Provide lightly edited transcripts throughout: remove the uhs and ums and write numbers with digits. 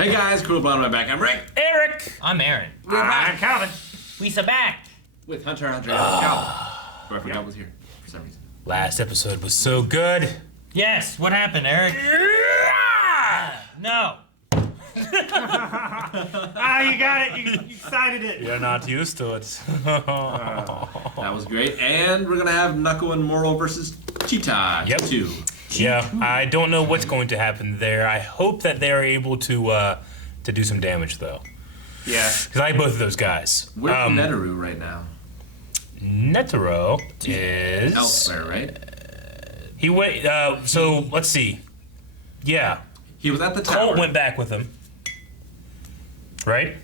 Hey guys, cool blown on my back. I'm Rick. Eric! I'm Aaron. I'm Calvin. We're back. With Hunter and Calvin. Who I forgot was here for some reason. Last episode was so good. Yes, what happened, Eric? No. You got it. You excited it. You're not used to it. That was great. And we're gonna have Knuckle and Moral versus Cheetah. Yep. Two. Yeah, I don't know what's going to happen there. I hope that they are able to do some damage, though. Yeah. Because I like both of those guys. Where's Neteru right now? Netero is... Elsewhere, right? He went, so, let's see. Yeah. He was at the tower. Colt went back with him. Right?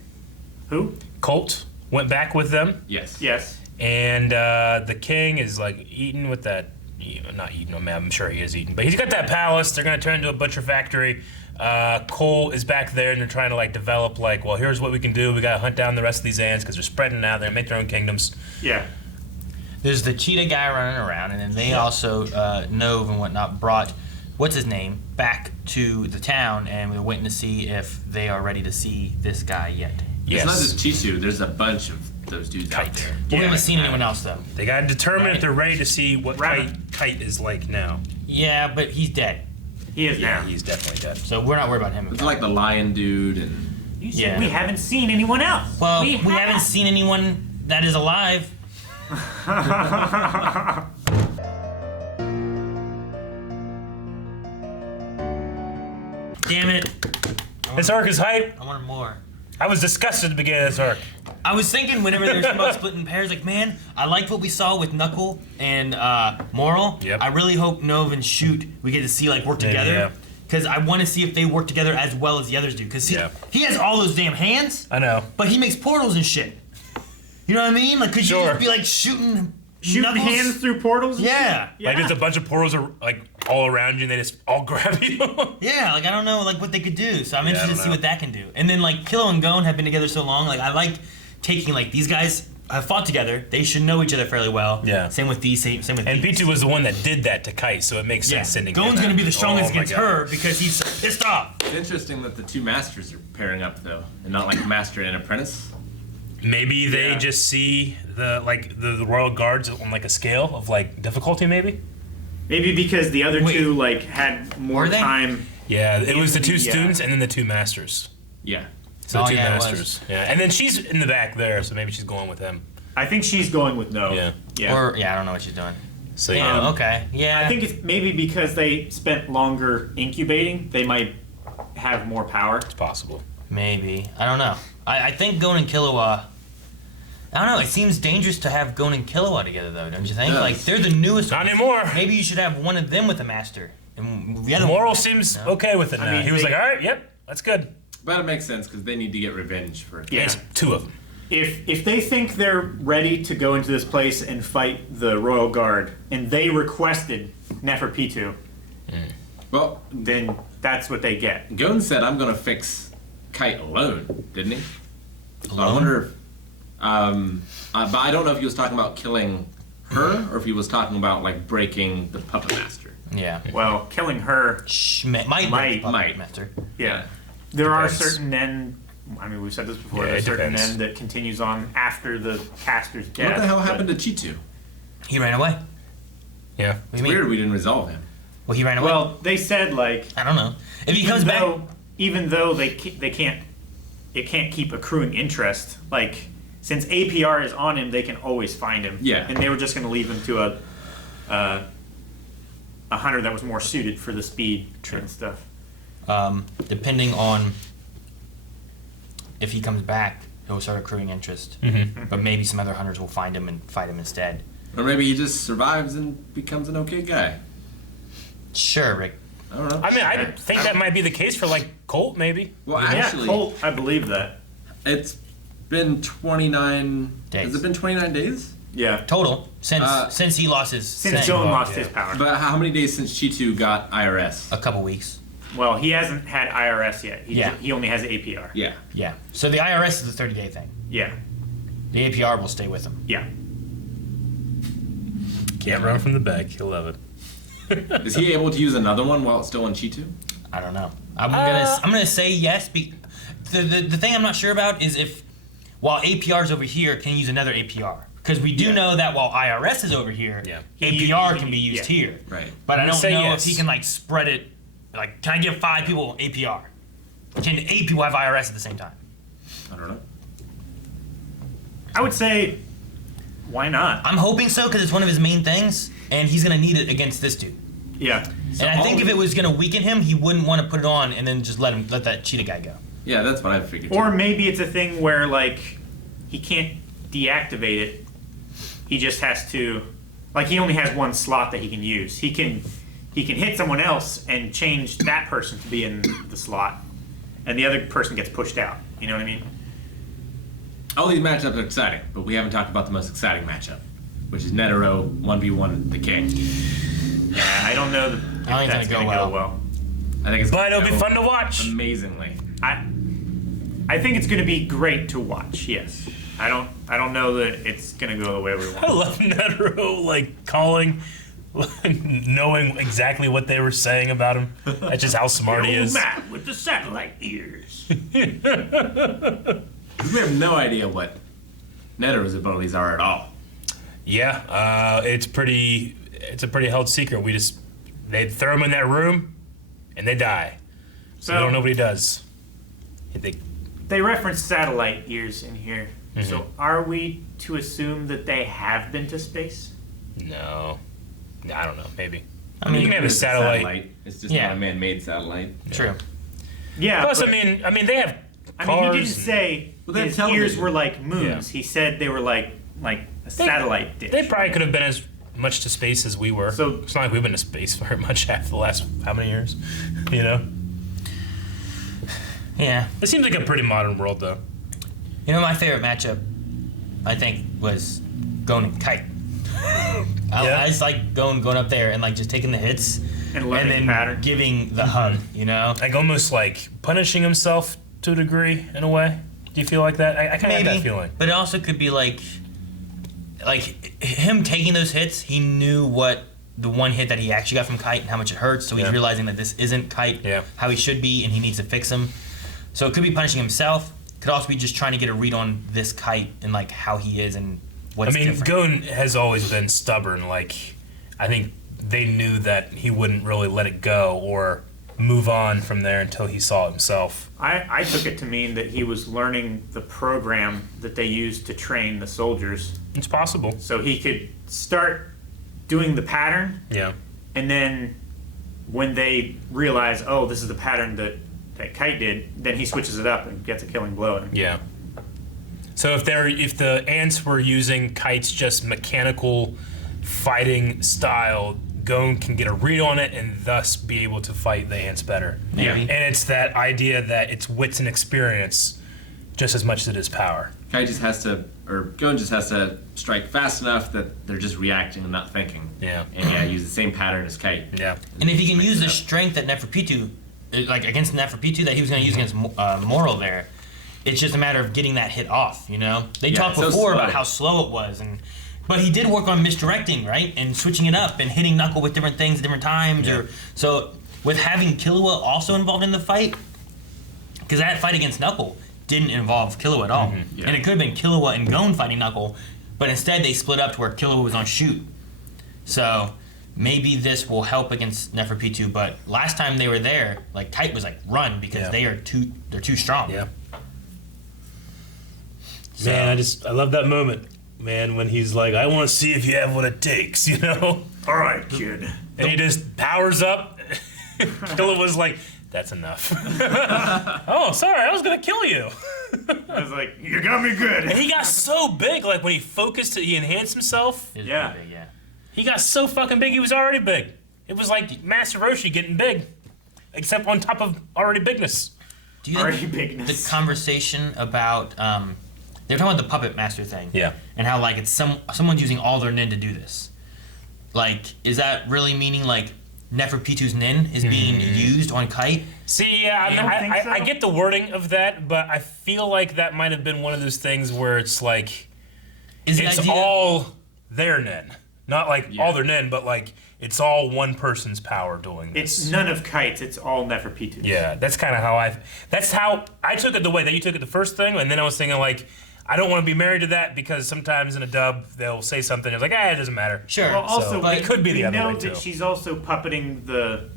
Who? Colt went back with them. Yes. Yes. And the king is, like, eating with that... Not eating him, I'm sure he is eating. But he's got that palace. They're going to turn into a butcher factory. Cole is back there, and they're trying to, like, develop, like, well, here's what we can do. We got to hunt down the rest of these ants because they're spreading out. They're going to make their own kingdoms. Yeah. There's the cheetah guy running around, and then they also, Nove and whatnot, brought, what's his name, back to the town, and we're waiting to see if they are ready to see this guy yet. Yes. It's not just Chisu. There's a bunch of those dudes out there. We haven't seen anyone else, though. They got to determine if they're ready to see what Kite is like now. Yeah, but he's dead. He is now. He's definitely dead. So we're not worried about him. It's like the lion dude and... You said we haven't seen anyone else. Well, we haven't seen anyone that is alive. Damn it. This arc is hype. I wanted more. I was disgusted at the beginning of this arc. I was thinking whenever they were about splitting pairs, like, man, I liked what we saw with Knuckle and Moral. Yep. I really hope Nove and Shoot we get to see like work together. Yeah. Because I want to see if they work together as well as the others do. Because he has all those damn hands, I know. but he makes portals and shit. You know what I mean? Like, could you Sure. just be like shooting Knuckles? hands through portals? Yeah. Like there's a bunch of portals are like all around you and they just all grab you. Yeah, like I don't know like what they could do. So I'm interested to see know. what that can do. And then like Kilo and Gon have been together so long. Like I like taking like these guys have fought together. They should know each other fairly well. Yeah. Same with these. Same with And these. Pichu was the one that did that to Kite, so it makes sense sending him Gon's out. gonna be the strongest Oh my against God. her because he's pissed off. It's interesting that the two masters are pairing up, though, and not like master and apprentice. Maybe they just see the royal guards on like a scale of like difficulty, maybe. Maybe because the other two like had more Were they? time. Yeah, it was the two Yeah. students and then the two masters. Yeah. So Oh, the two yeah, it was. masters. Yeah, and then she's in the back there, so maybe she's going with him. I think she's going with no. Yeah. Yeah. Or I don't know what she's doing. So Yeah. yeah. Okay. Yeah. I think it's maybe because they spent longer incubating, they might have more power. It's possible. Maybe. I don't know. I think Gon and Killua. I don't know. It seems dangerous to have Gon and Killua together, though. Don't you think? Yes. Like they're the newest. Not anymore. Maybe you should have one of them with the master. And the other Moral one. seems okay with it now. mean, He was they- like, all right, yep, that's good. But it makes sense because they need to get revenge for it. Yeah. It's two of them. If they think they're ready to go into this place and fight the Royal Guard, and they requested Neferpitu, Well, then that's what they get. Gon said, I'm going to fix Kite alone, didn't he? So I Alone? wonder if... but I don't know if he was talking about killing her or if he was talking about, like, breaking the Puppet Master. Yeah. Well, killing her, Might. Might. Master. yeah. There are Depends. certain men, I mean, we've said this before, Yeah, there's it certain depends. men that continues on after the caster's death. What the hell but- happened to Chitu? He ran away. Yeah. What do It's you mean? weird we didn't resolve him. Well, he ran away. Well, they said, like, I don't know. If he comes back, even though they can't, it can't keep accruing interest. Like, since APR is on him, they can always find him. Yeah. And they were just going to leave him to a hunter that was more suited for the speed and stuff. depending on if he comes back, he'll start accruing interest. But maybe some other hunters will find him and fight him instead. Or maybe he just survives and becomes an okay guy. Sure, Rick. I don't know. I mean, I think that might be the case for like Colt, maybe. Well, Yeah, actually, Colt, I believe that. it's been 29 Days. Has it been 29 days? Yeah. Total since he lost his Since thing. Jon lost yeah. his power. But how many days since Chitu got IRS? A couple weeks. Well, he hasn't had IRS yet. Yeah. He only has APR. Yeah. Yeah. So the IRS is the 30-day thing. Yeah. The APR will stay with him. Yeah. Can't run from the back. He'll love it. Is he able to use another one while it's still in Chitu? I don't know. I'm gonna say yes. The thing I'm not sure about is if, while APR is over here, can you use another APR? Because we do know that while IRS is over here, APR can be used here. Right. But I don't know yes. if he can like spread it. Like, can I give 5 people APR? Can 8 people have IRS at the same time? I don't know. I would say, why not? I'm hoping so because it's one of his main things, and he's gonna need it against this dude. Yeah. And I think if it was gonna weaken him, he wouldn't want to put it on and then just let that cheetah guy go. Yeah, that's what I figured. Or too. maybe it's a thing where like he can't deactivate it. He just has to, like, he only has one slot that he can use. He can hit someone else and change that person to be in the slot, and the other person gets pushed out. You know what I mean? All these matchups are exciting, but we haven't talked about the most exciting matchup, which is Netero 1v1 the King. Yeah, I don't know if I don't think that's it's gonna gonna go go well. I think it's But gonna it'll be go fun to watch. amazingly. I think it's gonna be great to watch. Yes. I don't know that it's gonna go the way we want. I love Netero like calling, knowing exactly what they were saying about him. That's just how smart he is. Man with the satellite ears. We have no idea what Netero's abilities are at all. Yeah, it's a pretty held secret. They throw him in that room, and they die. So they don't know what he does. They reference satellite ears in here. Mm-hmm. So are we to assume that they have been to space? No, I don't know. Maybe. I mean, you can have a It's satellite. It's just Yeah. not a man-made satellite. True. Yeah. Plus, but- I mean, they have I cars. mean, he didn't and- say Well, they have his ears television. were like moons. Yeah. He said they were like a satellite dish. They probably could have been as much to space as we were. So- it's not like we've been to space very much after the last how many years, you know? Yeah. It seems like a pretty modern world, though. You know, my favorite matchup, I think, was going and Kite. I just like going up there and like just taking the hits And learning then the pattern. giving the hug. You know. Like almost like punishing himself to a degree, in a way. Do you feel like that? I kind of have that feeling. But it also could be like him taking those hits. He knew what the one hit that he actually got from Kite and how much it hurts. So he's Yeah. realizing that this isn't Kite Yeah. how he should be, and he needs to fix him. So it could be punishing himself. Could also be just trying to get a read on this Kite and like how he is and what's I mean, different. Gon has always been stubborn. Like, I think they knew that he wouldn't really let it go or move on from there until he saw it himself. I took it to mean that he was learning the program that they used to train the soldiers, It's possible. so he could start doing the pattern, Yeah. and then when they realize, oh, this is the pattern that Kite did, then he switches it up and gets a killing blow. Yeah. So if the ants were using Kite's just mechanical fighting style, Gon can get a read on it and thus be able to fight the ants better. Maybe. And it's that idea that it's wits and experience just as much as it is power. Gon just has to strike fast enough that they're just reacting and not thinking. Yeah. And use the same pattern as Kite. Yeah. And if he can Mix use it the up. strength that Neferpitu, like against Neferpitu that he was going to use against Moral there, it's just a matter of getting that hit off, you know? They Yeah, talked it's so before about slow. how slow it was, but he did work on misdirecting, right? And switching it up and hitting Knuckle with different things at different times. Yeah. So with having Killua also involved in the fight, because that fight against Knuckle didn't involve Killua at all. Yeah. And it could have been Killua and Gon fighting Knuckle, but instead they split up to where Killua was on shoot. So maybe this will help against Neferpitu, but last time they were there, like Kite was like run because Yeah. they're too strong. Yeah. So- Man, I love that moment, man, when he's like, I want to see if you have what it takes, you know? All right, kid. And he just powers up. Killua was like, that's enough. Oh, sorry, I was going to kill you. I was like, you got me good. And he got so big, like when he focused, he enhanced himself. It was Yeah. pretty big, yeah. He got so fucking big, he was already big. It was like Master Roshi getting big, except on top of already bigness. Do you Already think bigness. the conversation about they were talking about the puppet master thing? Yeah. And how like it's someone's using all their nin to do this. Like, is that really meaning like Neferpitu's nin is being used on Kite? See, yeah, You don't think I so? get the wording of that, but I feel like that might have been one of those things where it's like, Is the it's idea all their Nen. Not like all their nin, but like it's all one person's power doing this. It's none of Kite's. It's all Neferpitu. Yeah, that's kind of how I took it the way that you took it the first thing, and then I was thinking like, I don't want to be married to that because sometimes in a dub they'll say something. It's like, it doesn't matter. Sure. Well, also, So, it could be the other way we know too. that she's also puppeting the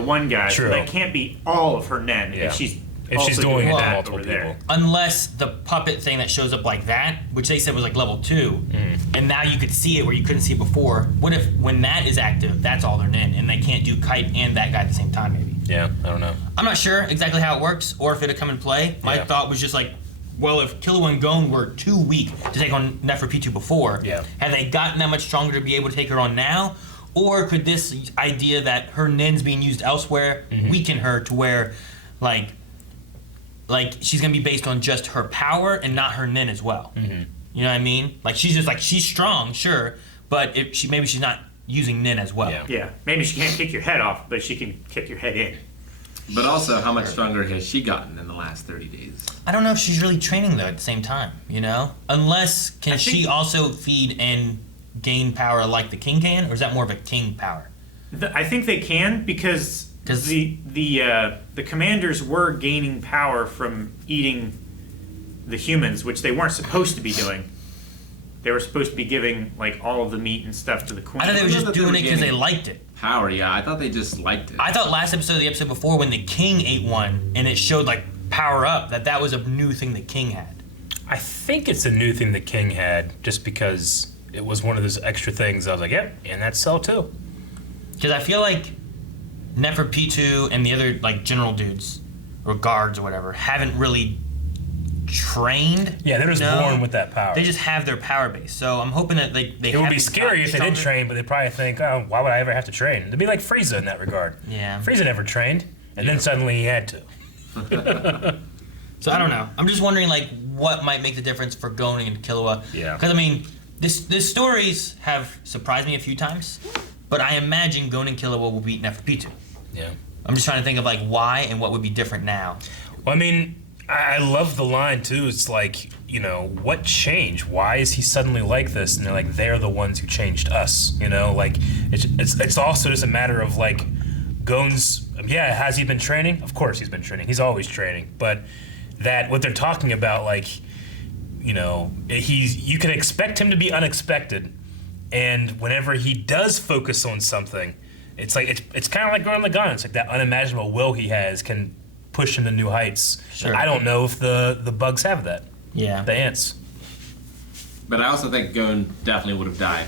one guy. True. So that can't be all of her nen Yeah. if she's If she's also doing it to that multiple over there. people. Unless the puppet thing that shows up like that, which they said was like level 2, and now you could see it where you couldn't see it before. What if when that is active, that's all they're in, and they can't do Kite and that guy at the same time? Maybe. Yeah, I don't know. I'm not sure exactly how it works or if it'll come in play. My Yeah. thought was just like, well, if Killua and Gon were too weak to take on Neferpitu before, had they gotten that much stronger to be able to take her on now? Or could this idea that her nin's being used elsewhere weaken her to where, like she's gonna be based on just her power and not her nin as well? You know what I mean? Like she's just like she's strong, sure, but if maybe she's not using nin as well. Yeah. Yeah, maybe she can't kick your head off, but she can kick your head in. But also, how much stronger has she gotten in the last 30 days? I don't know if she's really training though at the same time, you know? Unless can she also feed and gain power like the king can, or is that more of a king power? I think they can because 'Cause- the commanders were gaining power from eating the humans, which they weren't supposed to be doing. They were supposed to be giving like all of the meat and stuff to the queen. I thought they were know just that they doing were it because they gaining- liked it. Power, yeah. I thought they just liked it. I thought last episode, the episode before, when the king ate one and it showed like power up, that was a new thing the king had. I think it's a new thing the king had, just because it was one of those extra things. I was like, yep, and that's cell too. Because I feel like Neferpitu and the other like general dudes or guards or whatever haven't really trained. Yeah, they're just born with that power. They just have their power base. So I'm hoping that they It would have be scary if they did train, but they probably think, oh, why would I ever have to train? It'd be like Frieza in that regard. Yeah. Frieza never trained, and then suddenly he had to. So I don't know. I'm just wondering like what might make the difference for Gon and Killua. Yeah. Because I mean, this stories have surprised me a few times, but I imagine Gon and Killua will beat Neferpitu. Yeah. I'm just trying to think of like why and what would be different now. Well, I mean, I love the line too. It's like, you know, what changed? Why is he suddenly like this? And they're like, they're the ones who changed us. You know, like it's also just a matter of like Gon's. Yeah, has he been training? Of course he's been training. He's always training. But that what they're talking about, like, you know, you can expect him to be unexpected, and whenever he does focus on something, it's like it's kind of like going on the gun. It's like that unimaginable will he has can push him to new heights. Sure. I don't know if the bugs have that. Yeah. The ants. But I also think Gon definitely would have died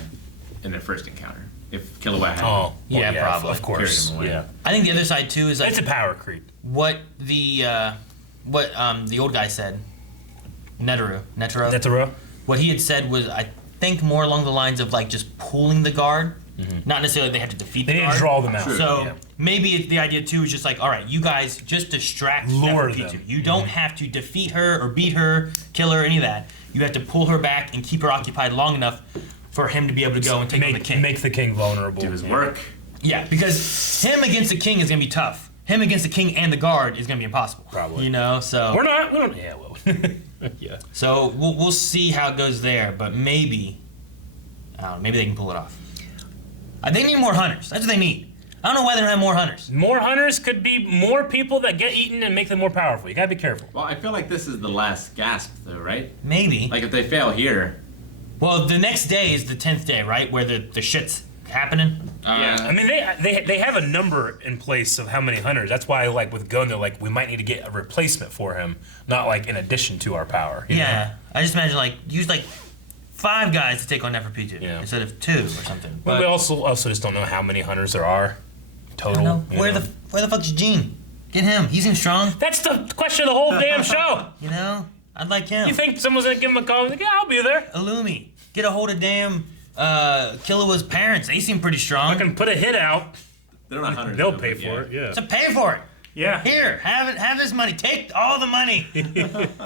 in their first encounter if Killua had Oh, Yeah, well, probably. Of course. carried him away. Yeah. I think the other side too is like It's a power creep. what the old guy said. Netero. That's a row. What he had said was, I think, more along the lines of like just pulling the guard, not necessarily they had to defeat They the need guard. to draw them out. True. So Yeah. maybe the idea too is just like, all right, you guys just distract Lure Neferpitu. them. You don't have to defeat her or beat her, kill her, any of that. You have to pull her back and keep her occupied long enough for him to be able to go and take on the king. Make the king vulnerable. do his work. Yeah, because him against the king is gonna be tough. Him against the king and the guard is gonna be impossible. Probably. You know, so We don't. Yeah, well. Yeah. so we'll see how it goes there, but maybe I don't know, maybe they can pull it off. They need more hunters. That's what they need. I don't know why they don't have more hunters. More hunters could be more people that get eaten and make them more powerful. You gotta be careful. Well, I feel like this is the last gasp, though, right? Maybe. Like if they fail here, Well, the next day is the 10th day, right? Where the shit's happening. I mean, they have a number in place of how many hunters. That's why, like with Gon, they're like, we might need to get a replacement for him, not like in addition to our power. you know? Yeah. I just imagine like use like 5 guys to take on Neferpitu Yeah. instead of 2 or something. Well, But we also just don't know how many hunters there are I total. don't know. you Where know? the fuck's Gene? Get him. He seems strong. That's the question of the whole damn show. You know, I'd like him. You think someone's gonna give him a call? Like, yeah, I'll be there. Illumi. Get a hold of damn Killua's parents. They seem pretty strong. I can put a hit out. they're not hunters. They'll though, pay but for it. Yeah. So pay for it. Yeah. Here, have it. Have this money. Take all the money.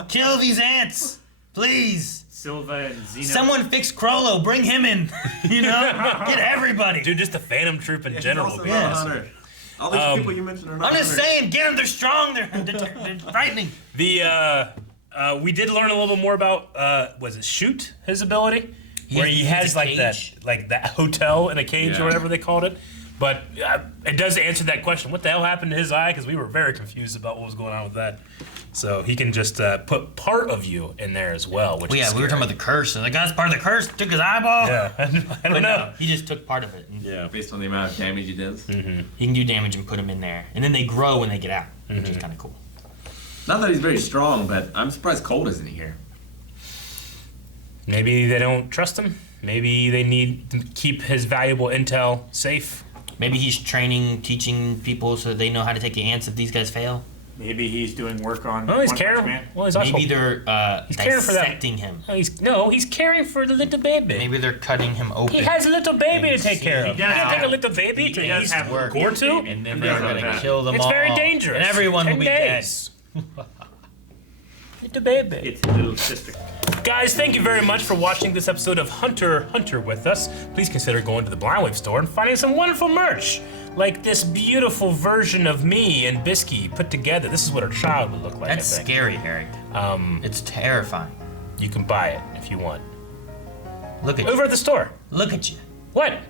Kill these ants, please. Silva and Zeno. Someone fix Crollo. Bring him in. You know, get everybody. Dude, just the Phantom Troop in He's general. also would be not a awesome. hunter. All these people you mentioned are not I'm just hunters. saying, get them. They're strong. They're frightening. The we did learn a little bit more about was it Shoot, his ability. where he has a like cage? that hotel in a cage Yeah. or whatever they called it. But it does answer that question. What the hell happened to his eye? Because we were very confused about what was going on with that. So he can just put part of you in there as well, which Well, is yeah, we were talking about the curse, and the guy's part of the curse took his eyeball. Yeah, I But don't know. no, he just took part of it. And Yeah, based on the amount of damage he does. He can do damage and put them in there, and then they grow when they get out, which is kind of cool. Not that he's very strong, but I'm surprised Colt isn't here. Maybe they don't trust him. Maybe they need to keep his valuable intel safe. Maybe he's training, teaching people so they know how to take the ants if these guys fail. Maybe he's doing work on Oh, he's One caring. Punch Man. Well, he's also Maybe they're caring for that. dissecting him. he's caring for the little baby. Maybe they're cutting him open. He has a little baby to take care of. He You does can't take a have- little baby He and does he's have work. gore to. And then He they're does going have to that. kill them It's all. very dangerous. And everyone 10 will be days. Little baby. It's little sister. Guys, thank you very much for watching this episode of Hunter x Hunter with us. Please consider going to the Blind Wave store and finding some wonderful merch, like this beautiful version of me and Bisky put together. This is what our child would look like. That's I think. scary, Eric. It's terrifying. You can buy it if you want. Look at Over you. at the store. Look at you. What?